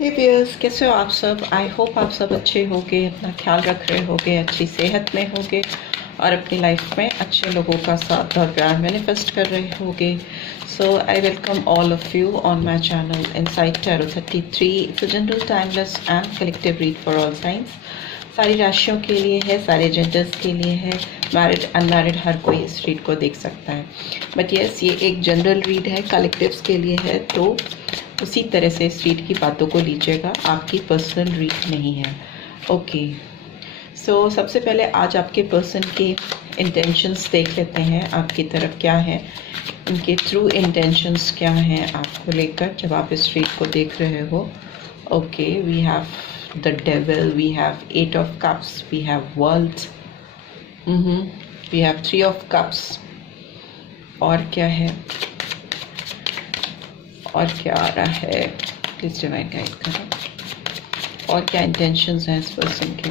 हे viewers, कैसे हो आप सब। आई होप आप सब अच्छे होगे, अपना ख्याल रख रहे होगे, अच्छी सेहत में होगे और अपनी लाइफ में अच्छे लोगों का साथ और प्यार मैनिफेस्ट कर रहे होगे। So I welcome all of you on my channel inside tarot 33। It's a general timeless and collective read for all signs. सारी राशियों के लिए है, सारे जेंडर्स के लिए है, मैरिड अनमैरिड हर कोई इस रीड को देख सकता है। बट येस, ये एक जनरल रीड है, कलेक्टिव्स के लिए है, तो उसी तरह से इस रीड की बातों को लीजिएगा, आपकी पर्सनल रीड नहीं है। ओके, सो सबसे पहले आज आपके पर्सन के इंटेंशंस देख लेते हैं, आपकी तरफ क्या है, उनके ट्रू इंटेंशंस क्या हैं आपको लेकर जब आप इस रीड को देख रहे हो। Okay, we have the devil, we have 8 of cups, we have world, we have 3 of cups. और क्या है, और क्या आ रहा है, प्लीज डिवाइन गाइड करें। और क्या इंटेंशंस हैं इस पर्सन के।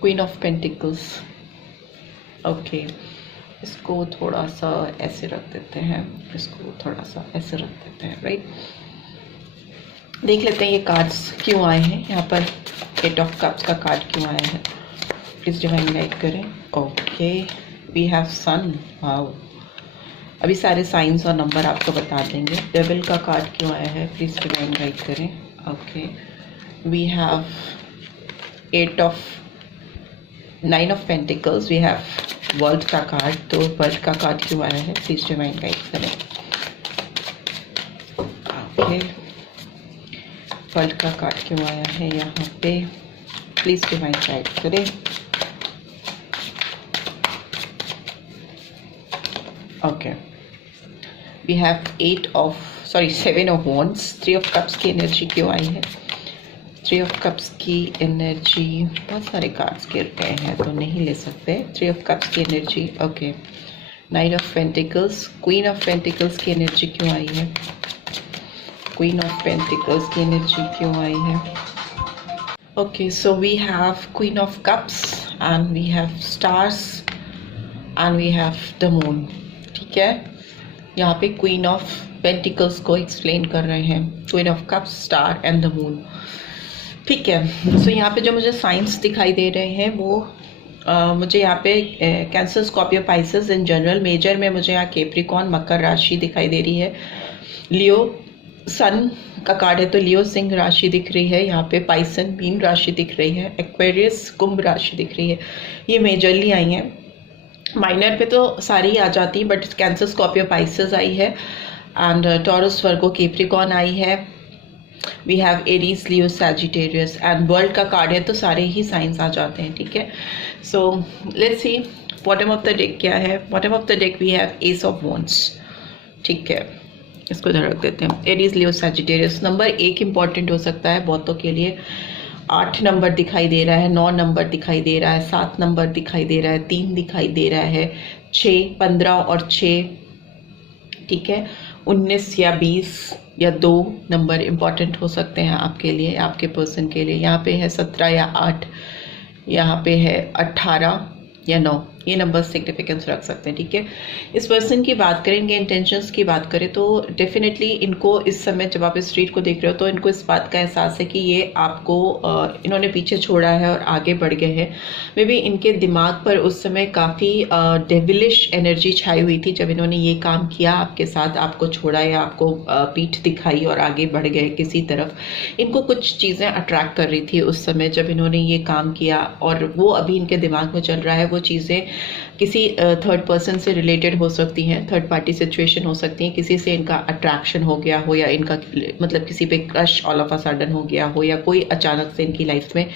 Queen of pentacles. ओके, इसको थोड़ा सा ऐसे रख देते हैं, इसको थोड़ा सा ऐसे रख देते हैं, राइट। देख लेते हैं ये कार्ड्स क्यों आए हैं यहाँ पर, 8 ऑफ कप्स का कार्ड क्यों आया है, प्लीज डिवाइन गाइड करें। Okay, we have sun. Wow, अभी सारे साइंस और नंबर आपको बता देंगे। डेविल का कार्ड क्यों आया है, प्लीज डिवाइन गाइड करें। Okay, we have 9 of pentacles, we have world का कार्ड, तो वर्ल्ड का कार्ड क्यों आया है, प्लीज डिवाइन गाइड करें। ओके, वर्ल्ड का कार्ड क्यों आया है यहाँ पे, प्लीज डिवाइन गाइड करें। Okay, we have 7 of wands, 3 of cups की एनर्जी क्यों आई है, 3 ऑफ कप्स की एनर्जी, बहुत सारे कार्ड्स गिर गए हैं तो नहीं ले सकते। 3 ऑफ कप्स की energy. Okay, 9 of pentacles, queen of pentacles की एनर्जी क्यों आई है, क्वीन ऑफ पेंटिकल्स की एनर्जी क्यों आई है। Okay, so we have queen of cups and we have stars and we have the moon. ठीक है, यहाँ पे क्वीन ऑफ पेंटिकल्स को एक्सप्लेन कर रहे हैं, queen of cups, star and the moon. ठीक है, सो यहाँ पे जो मुझे साइंस दिखाई दे रहे हैं वो मुझे यहाँ पे Cancer, Scorpio, Pisces in general. Major में मुझे यहाँ कैप्रिकॉर्न, मकर राशि दिखाई दे रही है। लियो सन का कार्ड है तो लियो सिंह राशि दिख रही है यहाँ पे। पाइसन मीन राशि दिख रही है। एक्वेरियस कुंभ राशि दिख रही है। ये मेजरली आई हैं। माइनर पे तो सारी आ जाती है, बट कैंसर, स्कॉर्पियो, पाइसेस आई है एंड टॉरस, वर्गो, कैप्रिकॉर्न आई है। We have Aries, Leo, Sagittarius and world का कार्ड है तो सारे ही साइंस आ जाते हैं। ठीक है, so let's see bottom of the deck क्या है। Bottom of the deck we have ace of wands. ठीक है, इसको इधर रख देते हैं। Aries, Leo, Sagittarius. Number 1 important हो सकता है बहुतों के लिए। 8 नंबर दिखाई दे रहा है, 9 नंबर दिखाई दे रहा है, 7 नंबर दिखाई दे रहा है, 3 दिखाई दे रहा है, 6, 15 और 6। ठीक है, 19 या 20 या 2 नंबर इम्पॉर्टेंट हो सकते हैं आपके लिए, आपके पर्सन के लिए। यहाँ पे है 17 या 8, यहाँ पे है 18 या 9, ये नंबर सिग्निफिकेंस रख सकते हैं। ठीक है, इस पर्सन की बात करें, इनके इंटेंशंस की बात करें तो डेफिनेटली इनको इस समय जब आप इस रीड को देख रहे हो तो इनको इस बात का एहसास है कि ये आपको इन्होंने पीछे छोड़ा है और आगे बढ़ गए हैं। मे बी इनके दिमाग पर उस समय काफ़ी डेविलिश एनर्जी छाई हुई थी जब इन्होंने ये काम किया आपके साथ, आपको छोड़ा या आपको पीठ दिखाई और आगे बढ़ गए किसी तरफ। इनको कुछ चीज़ें अट्रैक्ट कर रही थी उस समय जब इन्होंने ये काम किया, और वो अभी इनके दिमाग में चल रहा है। वो चीज़ें किसी थर्ड पर्सन से रिलेटेड हो सकती हैं, थर्ड पार्टी सिचुएशन हो सकती हैं, किसी से इनका अट्रैक्शन हो गया हो या इनका मतलब किसी पे crush all of a sudden हो गया हो या कोई अचानक से इनकी लाइफ में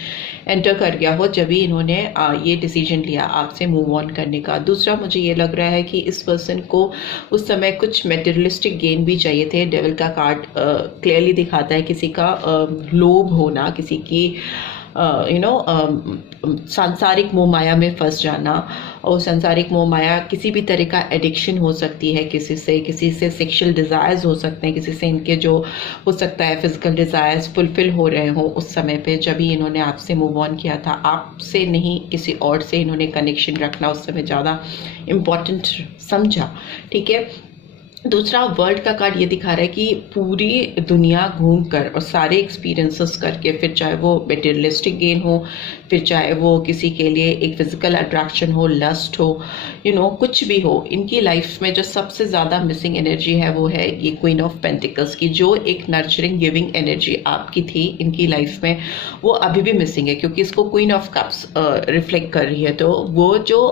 एंटर कर गया हो जब भी इन्होंने ये डिसीजन लिया आपसे मूव ऑन करने का। दूसरा, मुझे ये लग रहा है कि इस पर्सन को उस समय कुछ मेटेरियलिस्टिक गेन भी चाहिए थे। डेविल का कार्ड क्लियरली दिखाता है किसी का लोभ होना, किसी की सांसारिक मोह माया में फंस जाना। और सांसारिक मोह माया किसी भी तरह का एडिक्शन हो सकती है, किसी से सेक्सुअल डिज़ायर्स हो सकते हैं, किसी से इनके जो हो सकता है फिजिकल डिज़ायर्स फुलफिल हो रहे हो उस समय पे जब ही इन्होंने आपसे मूव ऑन किया था। आपसे नहीं, किसी और से इन्होंने कनेक्शन रखना उस समय ज़्यादा इम्पॉर्टेंट समझा। ठीक है, दूसरा वर्ल्ड का कार्ड ये दिखा रहा है कि पूरी दुनिया घूमकर और सारे एक्सपीरियंसेस करके, फिर चाहे वो मटेरियलिस्टिक गेन हो, फिर चाहे वो किसी के लिए एक फिजिकल अट्रैक्शन हो, लस्ट हो, कुछ भी हो, इनकी लाइफ में जो सबसे ज़्यादा मिसिंग एनर्जी है वो है ये क्वीन ऑफ पेंटिकल्स की। जो एक नर्चरिंग गिविंग एनर्जी आपकी थी इनकी लाइफ में, वो अभी भी मिसिंग है, क्योंकि इसको क्वीन ऑफ कप्स रिफ्लेक्ट कर रही है। तो वो जो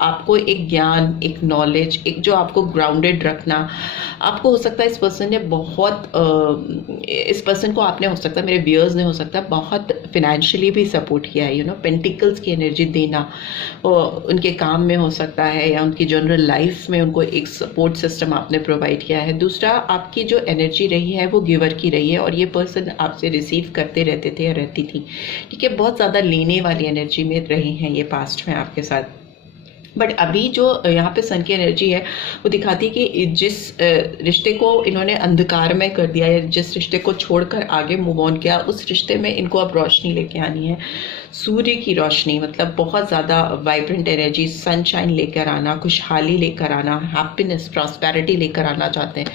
आपको एक ज्ञान, एक नॉलेज, एक जो आपको ग्राउंडेड रखना, आपको हो सकता है इस पर्सन ने बहुत इस पर्सन को आपने, हो सकता है मेरे व्यूअर्स ने, हो सकता है बहुत फिनेंशियली भी सपोर्ट किया है। पेंटिकल्स की एनर्जी देना उनके काम में हो सकता है, या उनकी जनरल लाइफ में उनको एक सपोर्ट सिस्टम आपने प्रोवाइड किया है। दूसरा, आपकी जो एनर्जी रही है वो गिवर की रही है, और ये पर्सन आपसे रिसीव करते रहते थे या रहती थी, ठीक है। बहुत ज़्यादा लेने वाली एनर्जी में रहे हैं ये पास्ट में आपके साथ। बट अभी जो यहाँ पे सन की एनर्जी है वो दिखाती है कि जिस रिश्ते को इन्होंने अंधकार में कर दिया, या जिस रिश्ते को छोड़कर आगे मूव ऑन किया, उस रिश्ते में इनको अब रोशनी लेके आनी है, सूर्य की रोशनी, मतलब बहुत ज़्यादा वाइब्रेंट एनर्जी, सनशाइन लेकर आना, खुशहाली लेकर आना, हैप्पीनेस, प्रॉस्पेरिटी लेकर आना चाहते हैं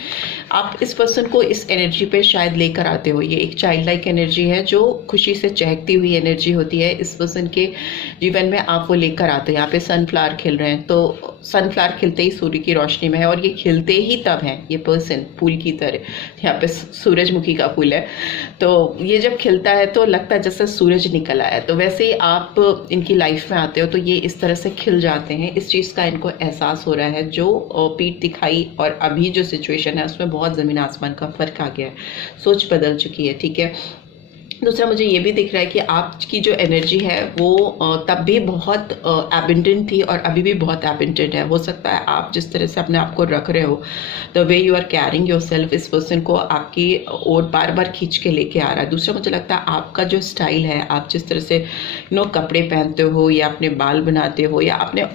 आप। इस पर्सन को इस एनर्जी पे शायद लेकर आते हो। ये एक चाइल्ड लाइक एनर्जी है जो खुशी से चहकती हुई एनर्जी होती है। इस पर्सन के जीवन में आप वो लेकर आते हो। यहाँ पे सनफ्लावर खिल रहे हैं, तो सनफ्लावर खिलते ही सूर्य की रोशनी में है, और ये खिलते ही तब है ये पर्सन फूल की तरह। यहाँ पे सूरजमुखी का फूल है, तो ये जब खिलता है तो लगता है जैसे सूरज निकल आया। तो वैसे ही आप इनकी लाइफ में आते हो तो ये इस तरह से खिल जाते हैं। इस चीज़ का इनको एहसास हो रहा है। जो पीठ दिखाई और अभी जो सिचुएशन है उसमें बहुत ज़मीन आसमान का फ़र्क आ गया है, सोच बदल चुकी है, ठीक है। दूसरा, मुझे ये भी दिख रहा है कि आपकी जो एनर्जी है वो तब भी बहुत एबंडेंट थी और अभी भी बहुत एबंडेंट है। हो सकता है आप जिस तरह से अपने आप को रख रहे हो, the way you are carrying yourself, इस पर्सन को आपकी ओर बार बार खींच के लेके आ रहा है। दूसरा, मुझे लगता है आपका जो स्टाइल है, आप जिस तरह से कपड़े पहनते हो, या अपने बाल बनाते हो, या आपने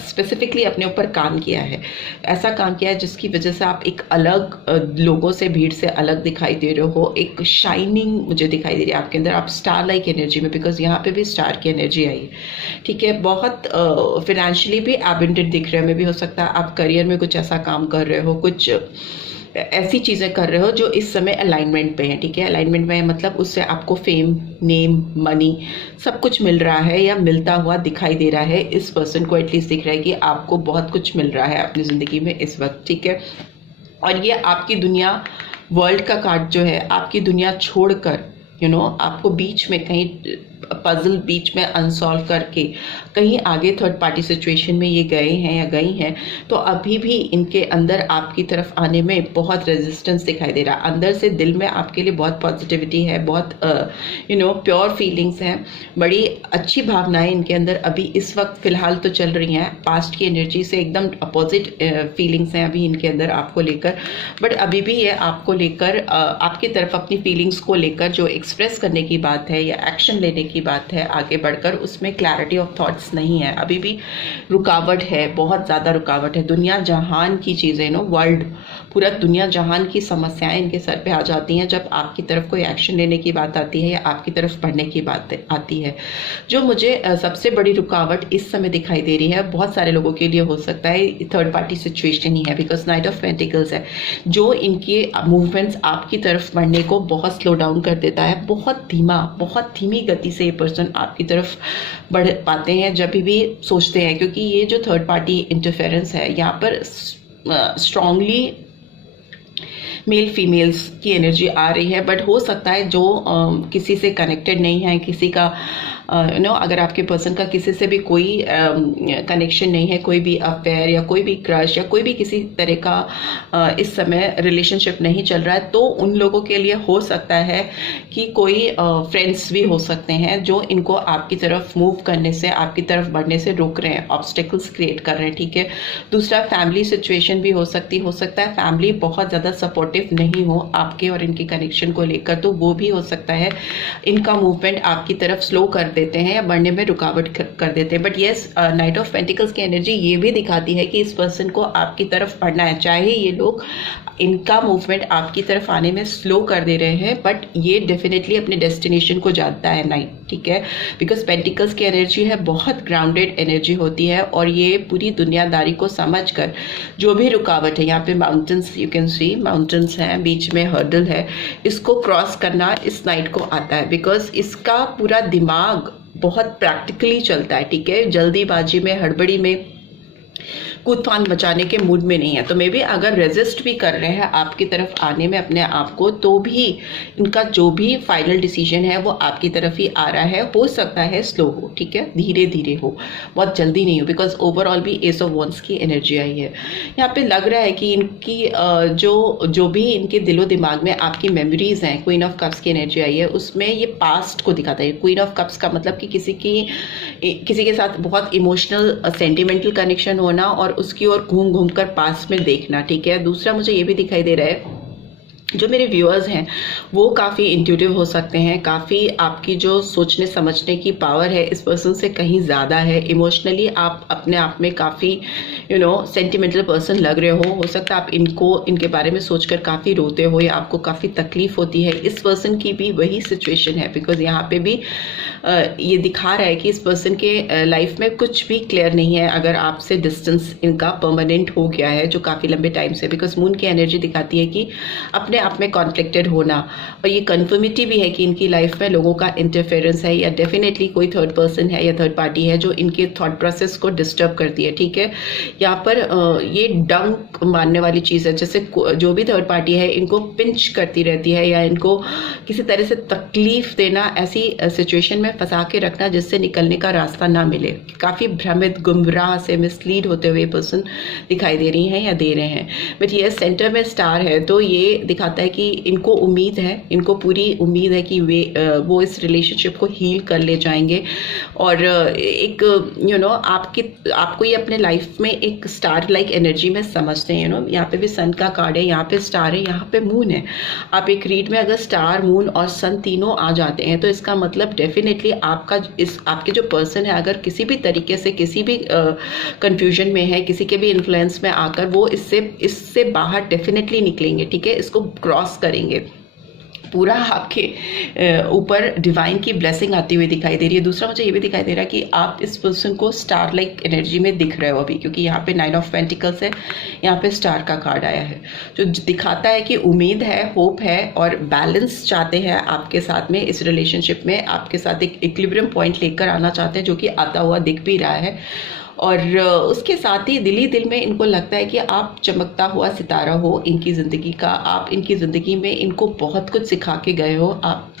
स्पेसिफिकली अपने ऊपर काम किया है, ऐसा काम किया है जिसकी वजह से आप एक अलग लोगों से, भीड़ से अलग दिखाई दे रहे हो। एक शाइनिंग मुझे दिखाई दे रही है आपके अंदर, आप स्टार लाइक एनर्जी में, बिकॉज यहाँ पे भी स्टार की एनर्जी आई है, ठीक है। बहुत फिनेंशियली भी एबंडेंट दिख रहे हैं। में भी हो सकता है आप करियर में कुछ ऐसा काम कर रहे हो, कुछ ऐसी चीज़ें कर रहे हो जो इस समय अलाइनमेंट पे है, ठीक है। अलाइनमेंट में मतलब उससे आपको फेम, नेम, मनी सब कुछ मिल रहा है या मिलता हुआ दिखाई दे रहा है। इस पर्सन को एटलीस्ट दिख रहा है कि आपको बहुत कुछ मिल रहा है अपनी ज़िंदगी में इस वक्त, ठीक है। और ये आपकी दुनिया, वर्ल्ड का कार्ड जो है, आपकी दुनिया छोड़कर आपको बीच में कहीं पजल बीच में अनसॉल्व करके कहीं आगे थर्ड पार्टी सिचुएशन में ये गए हैं या गई हैं, तो अभी भी इनके अंदर आपकी तरफ आने में बहुत रेजिस्टेंस दिखाई दे रहा है। अंदर से दिल में आपके लिए बहुत पॉजिटिविटी है, बहुत प्योर फीलिंग्स हैं, बड़ी अच्छी भावनाएं इनके अंदर अभी इस वक्त फ़िलहाल तो चल रही हैं। पास्ट की एनर्जी से एकदम अपोजिट फीलिंग्स हैं अभी इनके अंदर आपको लेकर, बट अभी भी ये आपको लेकर आपकी तरफ अपनी फीलिंग्स को लेकर जो एक्सप्रेस करने की बात है या एक्शन लेने की बात है आगे बढ़कर, उसमें क्लैरिटी ऑफ थॉट्स नहीं है। अभी भी रुकावट है, बहुत ज़्यादा रुकावट है। दुनिया जहान की चीज़ें वर्ल्ड, पूरा दुनिया जहान की समस्याएं इनके सर पे आ जाती हैं जब आपकी तरफ कोई एक्शन लेने की बात आती है या आपकी तरफ बढ़ने की बात आती है। जो मुझे सबसे बड़ी रुकावट इस समय दिखाई दे रही है, बहुत सारे लोगों के लिए हो सकता है थर्ड पार्टी सिचुएशन ही है, बिकॉज नाइट ऑफ पेंटिकल्स है, जो इनके मूवमेंट्स आपकी तरफ बढ़ने को बहुत स्लो डाउन कर देता है। बहुत धीमी गति से ये पर्सन आपकी तरफ बढ़ पाते हैं जब भी सोचते हैं, क्योंकि ये जो थर्ड पार्टी इंटरफेरेंस है यहाँ पर स्ट्रांगली मेल फीमेल्स की एनर्जी आ रही है। बट हो सकता है जो किसी से कनेक्टेड नहीं है, किसी का अगर आपके पर्सन का किसी से भी कोई कनेक्शन नहीं है, कोई भी अफेयर या कोई भी क्रश या कोई भी किसी तरह का इस समय रिलेशनशिप नहीं चल रहा है, तो उन लोगों के लिए हो सकता है कि कोई फ्रेंड्स भी हो सकते हैं जो इनको आपकी तरफ मूव करने से, आपकी तरफ बढ़ने से रोक रहे हैं, ऑब्स्टेकल्स क्रिएट कर रहे हैं, ठीक है। दूसरा, फैमिली सिचुएशन भी हो सकता है फैमिली बहुत ज़्यादा सपोर्टिव सपोर्टिव नहीं हो आपके और इनके कनेक्शन को लेकर, तो वो भी हो सकता है इनका मूवमेंट आपकी तरफ स्लो कर देते हैं या बढ़ने में रुकावट कर देते हैं। But yes, night of pentacles की एनर्जी ये भी दिखाती है कि इस पर्सन को आपकी तरफ बढ़ना है, चाहे ये लोग इनका मूवमेंट आपकी तरफ आने में स्लो कर दे रहे हैं, बट ये डेफिनेटली अपने डेस्टिनेशन को जानता है नाइट, ठीक है। बिकॉज पेंटिकल्स की एनर्जी है, बहुत ग्राउंडेड एनर्जी होती है और ये पूरी दुनियादारी को समझकर जो भी रुकावट है, यहाँ पे mountains, you can see mountains हैं, बीच में हर्डल है, इसको क्रॉस करना इस नाइट को आता है। बिकॉज इसका पूरा दिमाग बहुत प्रैक्टिकली चलता है, ठीक है, जल्दीबाजी में, हड़बड़ी में, कूद फांद मचाने के मूड में नहीं है। तो मे बी अगर रेजिस्ट भी कर रहे हैं आपकी तरफ आने में अपने आप को, तो भी इनका जो भी फाइनल डिसीजन है वो आपकी तरफ ही आ रहा है। हो सकता है स्लो हो, ठीक है, धीरे धीरे हो, बहुत जल्दी नहीं हो। बिकॉज ओवरऑल भी एस ऑफ वॉन्ड्स की एनर्जी आई है। यहाँ पे लग रहा है कि इनकी जो भी इनके दिलो दिमाग में आपकी मेमोरीज हैं, क्वीन ऑफ कप्स की एनर्जी आई है, उसमें ये पास्ट को दिखाता है। क्वीन ऑफ कप्स का मतलब कि किसी के साथ बहुत इमोशनल सेंटिमेंटल कनेक्शन होना और उसकी ओर घूम घूम कर पास में देखना, ठीक है। दूसरा मुझे ये भी दिखाई दे रहा है, जो मेरे व्यूअर्स हैं वो काफ़ी इंट्यूटिव हो सकते हैं, काफ़ी आपकी जो सोचने समझने की पावर है इस पर्सन से कहीं ज़्यादा है। इमोशनली आप अपने आप में काफ़ी सेंटिमेंटल पर्सन लग रहे हो सकता है आप इनके बारे में सोचकर काफ़ी रोते हो या आपको काफ़ी तकलीफ होती है। इस पर्सन की भी वही सिचुएशन है। बिकॉज यहाँ पे भी ये दिखा रहा है कि इस पर्सन के लाइफ में कुछ भी क्लियर नहीं है, अगर आपसे डिस्टेंस इनका परमानेंट हो गया है जो काफ़ी लंबे टाइम से। बिकॉज मून की एनर्जी दिखाती है कि अपने आप में कॉन्फ्लिक्टेड होना, और ये कन्फर्मिटी भी है कि इनकी लाइफ में लोगों का इंटरफेरेंस है या डेफिनेटली कोई थर्ड पर्सन है या थर्ड पार्टी है जो इनके थॉट प्रोसेस को डिस्टर्ब करती है, ठीक है। यहाँ पर ये डंक मारने वाली चीज़ है, जैसे जो भी थर्ड पार्टी है इनको पिंच करती रहती है या इनको किसी तरह से तकलीफ देना, ऐसी सिचुएशन में फंसा के रखना जिससे निकलने का रास्ता ना मिले। काफ़ी भ्रमित, गुमराह से मिसलीड होते हुए पर्सन दिखाई दे रही हैं या दे रहे हैं। बट ये सेंटर में स्टार है, तो ये दिखाता है कि इनको उम्मीद है, इनको पूरी उम्मीद है कि वो इस रिलेशनशिप को हील कर ले जाएंगे। और एक आपको ये अपने लाइफ में एक स्टार लाइक एनर्जी में समझते हैं। यहाँ पे भी सन का कार्ड है, यहाँ पे स्टार है, यहाँ पे मून है। आप एक रीड में अगर स्टार, मून और सन तीनों आ जाते हैं तो इसका मतलब डेफिनेटली आपके जो पर्सन है अगर किसी भी तरीके से किसी भी कंफ्यूजन में है, किसी के भी इन्फ्लुएंस में आकर वो इससे बाहर डेफिनेटली निकलेंगे, ठीक है, इसको क्रॉस करेंगे। पूरा आपके ऊपर डिवाइन की ब्लेसिंग आती हुई दिखाई दे रही है। दूसरा मुझे ये भी दिखाई दे रहा है कि आप इस पर्सन को स्टार लाइक एनर्जी में दिख रहे हो अभी, क्योंकि यहाँ पे 9 ऑफ पेंटिकल्स है, यहाँ पे स्टार का कार्ड आया है जो दिखाता है कि उम्मीद है, होप है और बैलेंस चाहते हैं आपके साथ में, इस रिलेशनशिप में आपके साथ एक इक्विलिब्रियम पॉइंट लेकर आना चाहते हैं, जो कि आता हुआ दिख भी रहा है। और उसके साथ ही दिल में इनको लगता है कि आप चमकता हुआ सितारा हो इनकी ज़िंदगी का। आप इनकी ज़िंदगी में इनको बहुत कुछ सिखा के गए हो,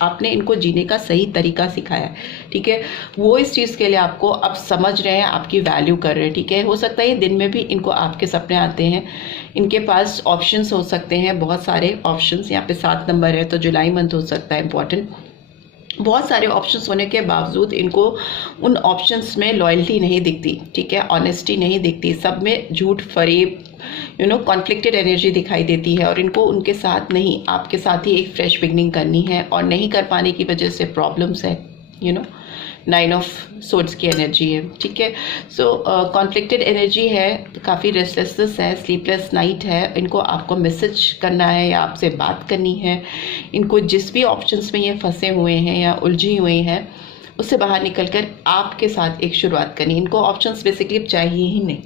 आपने इनको जीने का सही तरीका सिखाया है, ठीक है। वो इस चीज़ के लिए आपको अब समझ रहे हैं, आपकी वैल्यू कर रहे हैं, ठीक है। हो सकता है दिन में भी इनको आपके सपने आते हैं, इनके पास ऑप्शंस हो सकते हैं, बहुत सारे ऑप्शंस। यहाँ पे 7 नंबर है तो जुलाई मंथ हो सकता है इंपॉर्टेंट। बहुत सारे ऑप्शंस होने के बावजूद इनको उन ऑप्शंस में लॉयल्टी नहीं दिखती, ठीक है, ऑनेस्टी नहीं दिखती, सब में झूठ, फरेब, कॉन्फ्लिक्टेड एनर्जी दिखाई देती है। और इनको उनके साथ नहीं, आपके साथ ही एक फ्रेश बिगनिंग करनी है और नहीं कर पाने की वजह से प्रॉब्लम्स है। 9 ऑफ सोर्ड्स की एनर्जी है, ठीक है। सो कॉन्फ्लिक्टेड एनर्जी है, काफ़ी रेस्टलेसनेस है, स्लीपलेस नाइट है। इनको आपको मैसेज करना है या आपसे बात करनी है। इनको जिस भी ऑप्शंस में ये फंसे हुए हैं या उलझी हुई हैं उससे बाहर निकलकर आपके साथ एक शुरुआत करनी। इनको ऑप्शंस बेसिकली अब चाहिए ही नहीं,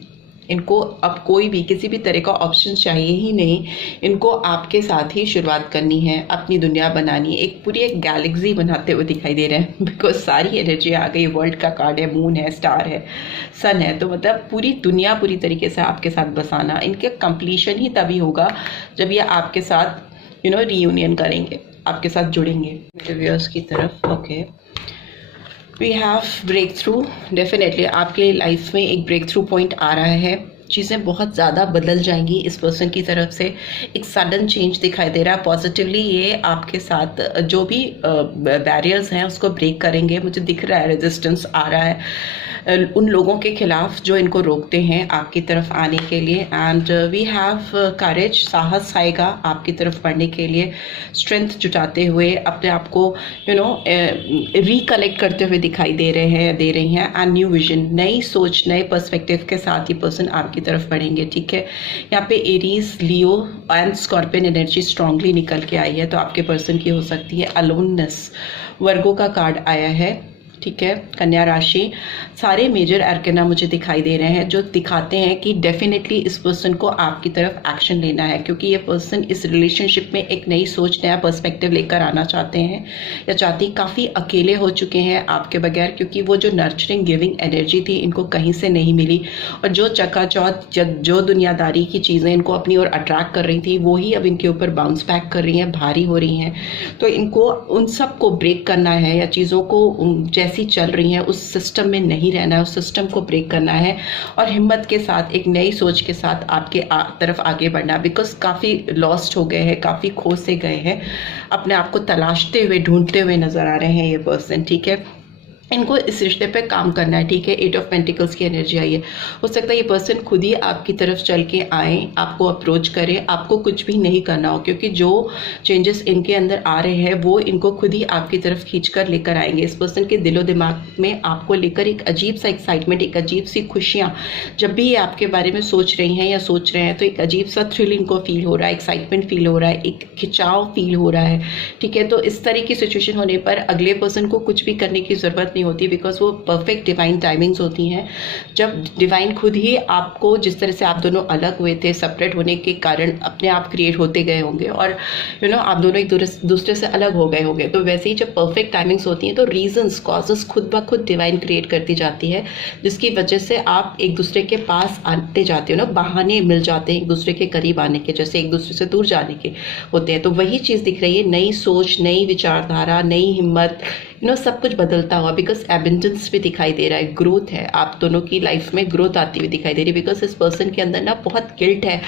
इनको अब कोई भी किसी भी तरह का ऑप्शन चाहिए ही नहीं। इनको आपके साथ ही शुरुआत करनी है, अपनी दुनिया बनानी है, पूरी एक गैलेक्सी बनाते हुए दिखाई दे रहे हैं। बिकॉज सारी एनर्जी आ गई, वर्ल्ड का कार्ड है, मून है, स्टार है, सन है, तो मतलब पूरी दुनिया पूरी तरीके से आपके साथ बसाना। इनके कंप्लीशन ही तभी होगा जब ये आपके साथ रीयूनियन करेंगे, आपके साथ जुड़ेंगे। मेरे व्यूअर्स की तरफ okay, we have breakthrough. Definitely आपके लाइफ में एक ब्रेक थ्रू पॉइंट आ रहा है, चीज़ें बहुत ज़्यादा बदल जाएंगी इस पर्सन की तरफ से। एक सडन चेंज दिखाई दे रहा है पॉजिटिवली। ये आपके साथ जो भी बैरियर्स हैं उसको ब्रेक करेंगे। मुझे दिख रहा है रेजिस्टेंस आ रहा है, उन लोगों के खिलाफ जो इनको रोकते हैं आपकी तरफ आने के लिए। एंड वी हैव करेज, साहस आएगा आपकी तरफ बढ़ने के लिए, स्ट्रेंथ जुटाते हुए अपने आप को रिकलेक्ट करते हुए दिखाई दे रही हैं। एंड न्यू विजन, नई सोच, नए पर्सपेक्टिव के साथ ये पर्सन आपकी तरफ बढ़ेंगे, ठीक है। यहाँ पे Aries, Leo and scorpion energy strongly निकल के आई है, तो आपके पर्सन की हो सकती है अलोननेस। वर्गो का कार्ड आया है, ठीक है। कन्या राशि, सारे मेजर आर्कना मुझे दिखाई दे रहे हैं जो दिखाते हैं कि डेफिनेटली इस पर्सन को आपकी तरफ एक्शन लेना है, क्योंकि ये पर्सन इस रिलेशनशिप में एक नई सोच, नया पर्सपेक्टिव लेकर आना चाहते हैं या चाहती। काफ़ी अकेले हो चुके हैं आपके बगैर, क्योंकि वो जो नर्चरिंग गिविंग एनर्जी थी इनको कहीं से नहीं मिली, और जो चकाचौंध जो दुनियादारी की चीज़ें इनको अपनी ओर अट्रैक्ट कर रही थी वो ही अब इनके ऊपर बाउंस बैक कर रही हैं, भारी हो रही हैं। तो इनको उन सब को ब्रेक करना है, या चीज़ों को जैसी चल रही हैं उस सिस्टम में नहीं रहना है, उस सिस्टम को ब्रेक करना है और हिम्मत के साथ एक नई सोच के साथ आपके तरफ आगे बढ़ना। बिकॉज काफ़ी लॉस्ट हो गए हैं, काफ़ी खो से गए हैं, अपने आप को तलाशते हुए, ढूंढते हुए नजर आ रहे हैं ये पर्सन, ठीक है। इनको इस रिश्ते पे काम करना है, ठीक है। 8 ऑफ पेंटिकल्स की एनर्जी आई है। हो सकता है ये पर्सन खुद ही आपकी तरफ चल के आए, आपको अप्रोच करे, आपको कुछ भी नहीं करना हो, क्योंकि जो चेंजेस इनके अंदर आ रहे हैं वो इनको खुद ही आपकी तरफ खींच कर लेकर आएंगे। इस पर्सन के दिलो दिमाग में आपको लेकर एक अजीब सा एक्साइटमेंट, एक अजीब सी खुशियाँ, जब भी ये आपके बारे में सोच रही हैं या सोच रहे हैं तो एक अजीब सा थ्रिल इनको फील हो रहा है, एक्साइटमेंट फील हो रहा है, एक खिंचाव फील हो रहा है, ठीक है। तो इस तरह की सिचुएशन होने पर अगले पर्सन को कुछ भी करने की ज़रूरत होती, बिकॉज वो परफेक्ट डिवाइन टाइमिंग्स होती हैं, जब डिवाइन खुद ही आपको, जिस तरह से आप दोनों अलग हुए थे, सेपरेट होने के कारण अपने आप क्रिएट होते गए होंगे और आप दोनों एक दूसरे से अलग हो गए होंगे, तो वैसे ही जब परफेक्ट टाइमिंग्स होती हैं तो रीजंस, कॉजेस खुद ब खुद डिवाइन क्रिएट करती जाती है, जिसकी वजह से आप एक दूसरे के पास आते जाते हो बहाने मिल जाते हैं एक दूसरे के करीब आने के, जैसे एक दूसरे से दूर जाने के होते हैं। तो वही चीज़ दिख रही है, नई सोच, नई विचारधारा, नई हिम्मत, सब कुछ बदलता हुआ। बिकॉज एबंडेंस भी दिखाई दे रहा है, ग्रोथ है, आप दोनों की लाइफ में ग्रोथ आती हुई दिखाई दे रही है। बिकॉज इस पर्सन के अंदर बहुत गिल्ट है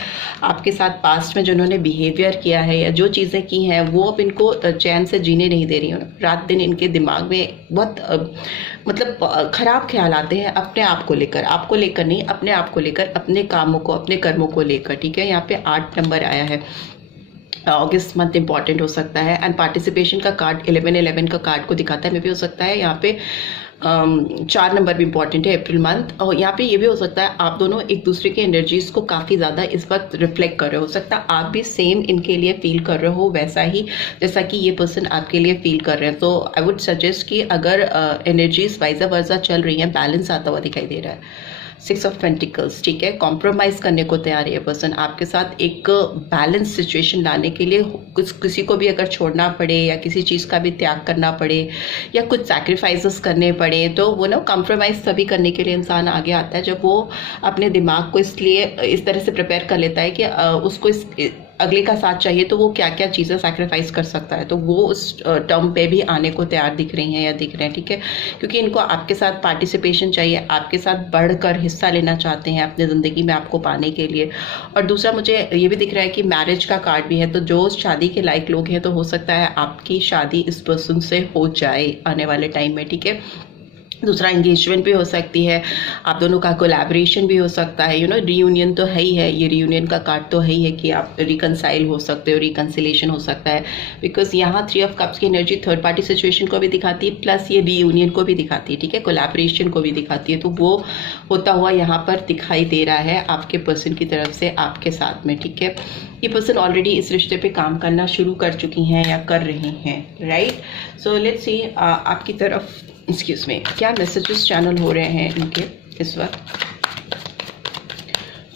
आपके साथ, पास्ट में जिन्होंने बिहेवियर किया है या जो चीज़ें की हैं वो अब इनको चैन से जीने नहीं दे रही हैं। रात दिन इनके दिमाग में बहुत मतलब खराब ख्याल आते हैं अपने आप को लेकर, आपको लेकर नहीं, अपने आप को लेकर, अपने कामों को, अपने कर्मों को लेकर, ठीक है। यहाँ पे 8 नंबर आया है, अगस्त मंथ इंपॉर्टेंट हो सकता है। एंड पार्टिसिपेशन का कार्ड 11 का कार्ड को दिखाता है, मे भी हो सकता है यहाँ पे 4 नंबर भी इंपॉर्टेंट है, अप्रैल मंथ। और यहाँ पे ये भी हो सकता है आप दोनों एक दूसरे की एनर्जीज को काफ़ी ज़्यादा इस वक्त रिफ्लेक्ट कर रहे हो सकता है आप भी सेम इनके लिए फील कर रहे हो वैसा ही जैसा कि ये पर्सन आपके लिए फील कर रहे हैं। तो आई वुड सजेस्ट कि अगर एनर्जीज वाइजा वर्जा चल रही हैं, बैलेंस आता हुआ दिखाई दे रहा है। 6 ऑफ पेंटिकल्स, ठीक है। कॉम्प्रोमाइज़ करने को तैयार है पर्सन आपके साथ, एक बैलेंस सिचुएशन लाने के लिए। किसी को भी अगर छोड़ना पड़े या किसी चीज़ का भी त्याग करना पड़े या कुछ सैक्रिफाइसेस करने पड़े, तो वो कॉम्प्रोमाइज़ तभी करने के लिए इंसान आगे आता है जब वो अपने दिमाग को इसलिए इस तरह से प्रिपेयर कर लेता है कि उसको अगले का साथ चाहिए, तो वो क्या क्या चीज़ें सैक्रिफाइस कर सकता है। तो वो उस टर्म पे भी आने को तैयार दिख रही हैं या दिख रहे हैं, ठीक है। क्योंकि इनको आपके साथ पार्टिसिपेशन चाहिए, आपके साथ बढ़कर हिस्सा लेना चाहते हैं अपने ज़िंदगी में आपको पाने के लिए। और दूसरा मुझे ये भी दिख रहा है कि मैरिज का कार्ड भी है, तो जो शादी के लायक लोग हैं तो हो सकता है आपकी शादी इस पर्सन से हो जाए आने वाले टाइम में, ठीक है। दूसरा एंगेजमेंट भी हो सकती है, आप दोनों का कोलैबोरेशन भी हो सकता है, रीयूनियन तो है ही है, ये रीयूनियन का कार्ड तो है ही है कि आप रिकनसाइल हो सकते हो, रिकन्सिलेशन हो सकता है। बिकॉज यहाँ 3 ऑफ कप्स की एनर्जी थर्ड पार्टी सिचुएशन को भी दिखाती है, प्लस ये रीयूनियन को भी दिखाती है, ठीक है, कोलैबोरेशन को भी दिखाती है। तो वो होता हुआ यहाँ पर दिखाई दे रहा है आपके पर्सन की तरफ से आपके साथ में, ठीक है। ये पर्सन ऑलरेडी इस रिश्ते पे काम करना शुरू कर चुकी हैं या कर रही हैं, राइट। सो लेट्स सी आपकी तरफ एक्सक्यूज में क्या मैसेजेस चैनल हो रहे हैं इनके इस वक्त,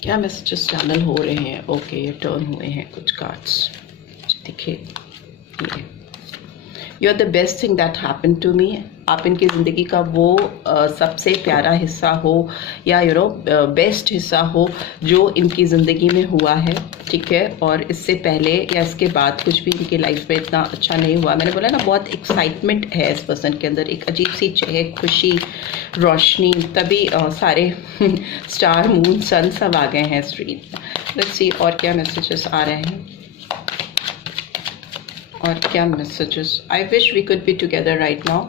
क्या मैसेजेस चैनल हो रहे हैं। ओके, ये टर्न हुए हैं कुछ कार्ड्स, देखिए ये you are the best thing that happen to me. आप इनकी ज़िंदगी का वो सबसे प्यारा हिस्सा हो या बेस्ट हिस्सा हो जो इनकी ज़िंदगी में हुआ है, ठीक है। और इससे पहले या इसके बाद कुछ भी इनकी लाइफ में इतना अच्छा नहीं हुआ। मैंने बोला ना, बहुत एक्साइटमेंट है इस पर्सन के अंदर, एक अजीब सी चहक, खुशी, रोशनी, तभी सारे स्टार, मून, सन सब आ गए हैं स्ट्रीट। लेट्स सी और क्या मैसेजेस आ रहे हैं और क्या messages. I wish we could be together right now.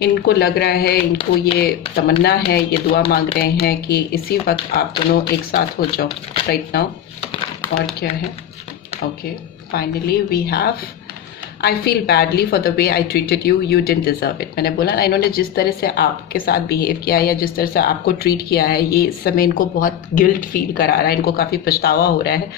इनको लग रहा है, इनको ये तमन्ना है, ये दुआ मांग रहे हैं कि इसी वक्त आप दोनों एक साथ हो जाओ राइट नाउ। और क्या है? Okay, finally we have I feel badly for the way I treated you, you didn't deserve it. मैंने बोला ना, इन्होंने जिस तरह से आपके साथ बिहेव किया है या जिस तरह से आपको ट्रीट किया है, ये इस समय इनको बहुत गिल्ट फील करा रहा है, इनको काफ़ी पछतावा हो रहा है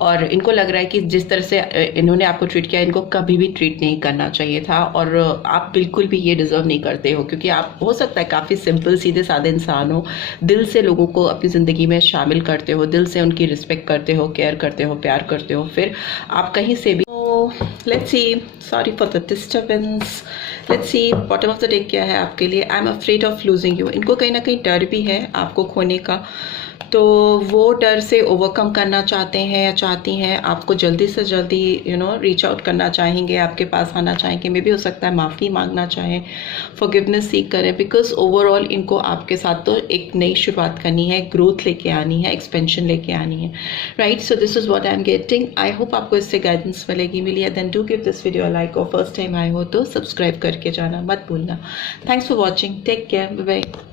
और इनको लग रहा है कि जिस तरह से इन्होंने आपको ट्रीट किया, इनको कभी भी ट्रीट नहीं करना चाहिए था और आप बिल्कुल भी ये डिज़र्व नहीं करते हो, क्योंकि आप हो सकता है काफ़ी सिंपल सीधे साधे इंसान हो, दिल से लोगों को अपनी ज़िंदगी में शामिल करते हो, दिल से उनकी रिस्पेक्ट करते हो, केयर करते हो, प्यार करते हो, फिर आप कहीं से भी let's see, sorry for the disturbance, let's see bottom of the deck क्या है आपके लिए। I am afraid of losing you. इनको कहीं ना कहीं डर भी है आपको खोने का, तो वो डर से ओवरकम करना चाहते हैं या चाहती हैं, आपको जल्दी से जल्दी रीच आउट करना चाहेंगे, आपके पास आना चाहेंगे, मे भी हो सकता है माफ़ी मांगना चाहें, फॉरगिवनेस सीख करें, बिकॉज ओवरऑल इनको आपके साथ तो एक नई शुरुआत करनी है, ग्रोथ लेके आनी है, एक्सपेंशन लेके आनी है right. So this is what I am getting. I hope आपको इससे गाइडेंस मिली है। Then do give this video like और फर्स्ट टाइम आए हो तो सब्सक्राइब करके जाना मत भूलना। Thanks for watching, take care, bye bye.